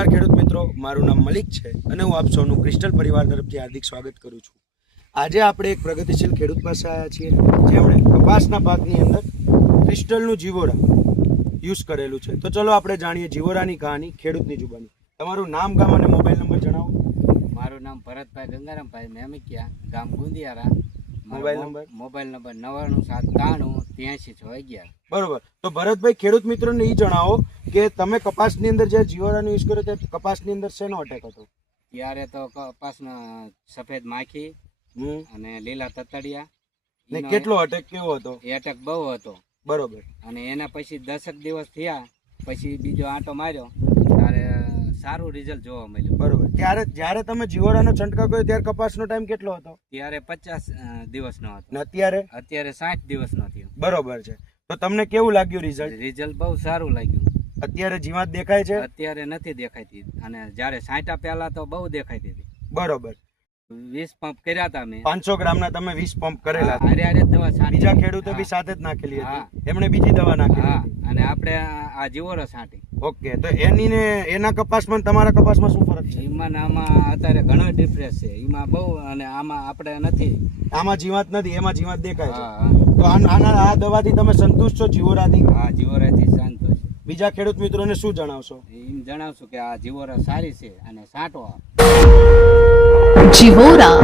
નમસ્કાર ખેડૂત મિત્રો, મારું નામ મલિક છે અને હું આપ સૌનું ક્રિસ્ટલ પરિવાર તરફથી હાર્દિક સ્વાગત કરું છું। આજે આપણે એક પ્રગતિશીલ ખેડૂત પાસે આવ્યા છીએ જેમણે કપાસના પાકની અંદર ક્રિસ્ટલનું જીવોરા યુઝ કરેલું છે। તો ચલો આપણે જાણીએ જીવોરાની કહાની ખેડૂતની જુબાની। તમારું નામ, ગામ અને મોબાઈલ નંબર જણાવો। મારું નામ ભરતભાઈ ગંગારામભાઈ મેમિકિયા, ગામ ગુંદિયારા। Mobile number 9993938611। બરોબર। તો ભરતભાઈ, ખેડૂત મિત્રોને એ જણાવો કે તમે કપાસની અંદર જે જીવોરાનો યુઝ કર્યો તે કપાસની અંદર શેનો અટેક હતો? ત્યારે તો કપાસના સફેદ માખી અને લીલા તતડિયા ને કેટલો અટેક કેવો હતો? એટેક બહુ હતો। બરોબર। અને એના પછી 10 દિવસ થયા પછી બીજો આંટો માર્યો ત્યારે સારું રિઝલ્ટ જોવા મળ્યું। બરોબર। ત્યારે જ્યારે તમે જીવોરાનો છંટકાવ કર્યો ત્યારે કપાસનો ટાઈમ કેટલો હતો? ત્યારે 50 દિવસનો હતો ને અત્યારે 60 દિવસનો થયો। બરોબર છે। તો તમને કેવું લાગ્યું રિઝલ્ટ? રિઝલ્ટ બહુ સારું લાગ્યું। અત્યારે જીવાત દેખાય છે? અત્યારે નથી દેખાતી અને જ્યારે 60 પહેલા તો બહુ દેખાતી હતી। બરોબર। 20 પંપ કર્યા હતા મેં। 500 ગ્રામના તમે 20 પંપ કરેલા હતા। હારે હારે દવા છાંટી। બીજા ખેડૂતો બી સાથે જ નાખેલી હતી, એમણે બીજી દવા નાખેલી હા, હતી। અને આપણે આ જીવોરો છાંટી। ઓકે। તો એની ને એના કપાસમાં તમારા કપાસમાં શું ફરક છે? એમાં ને આમાં અત્યારે ઘણો ડિફરન્સ છે। એમાં બહુ અને આમાં આપણે નથી। આમાં જીવાત નથી, એમાં જીવાત દેખાય છે। હા તો આ દવાથી તમે સંતુષ્ટ છો જીવોરાથી? હા, જીવોરાથી સંતોષ। બીજા ખેડૂત મિત્રોને શું જણાવશો? એમ જણાવશું કે આ જીવોરા સારી છે અને છાંટો। જીવોરા